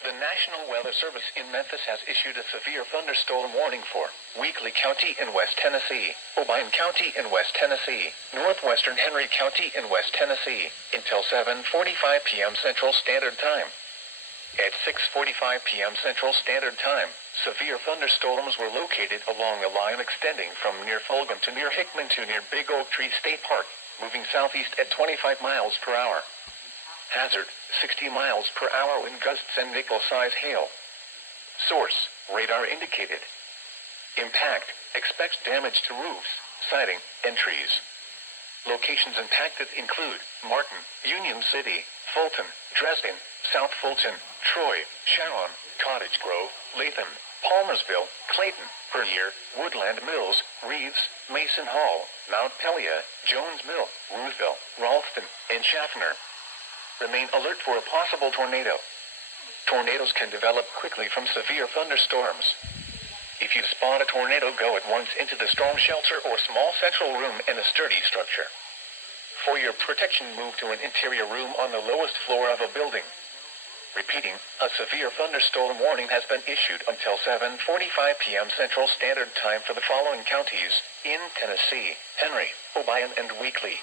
The National Weather Service in Memphis has issued a severe thunderstorm warning for Weakley County in West Tennessee, Obion County in West Tennessee, northwestern Henry County in West Tennessee, until 7:45 p.m. Central Standard Time. At 6:45 p.m. Central Standard Time, severe thunderstorms were located along a line extending from near Fulgham to near Hickman to near Big Oak Tree State Park, moving southeast at 25 miles per hour. Hazard, 60 miles per hour wind gusts and nickel-size hail. Source, radar indicated. Impact, expects damage to roofs, siding, and trees. Locations impacted include Martin, Union City, Fulton, Dresden, South Fulton, Troy, Sharon, Cottage Grove, Latham, Palmersville, Clayton, Perrier, Woodland Mills, Reeves, Mason Hall, Mount Pelia, Jones Mill, Ruthville, Ralston, and Schaffner. Remain alert for a possible tornado. Tornadoes can develop quickly from severe thunderstorms. If you spot a tornado, go at once into the storm shelter or small central room in a sturdy structure. For your protection, move to an interior room on the lowest floor of a building. Repeating, a severe thunderstorm warning has been issued until 7:45 p.m. Central Standard Time for the following counties in Tennessee: Henry, Obion, and Weakley.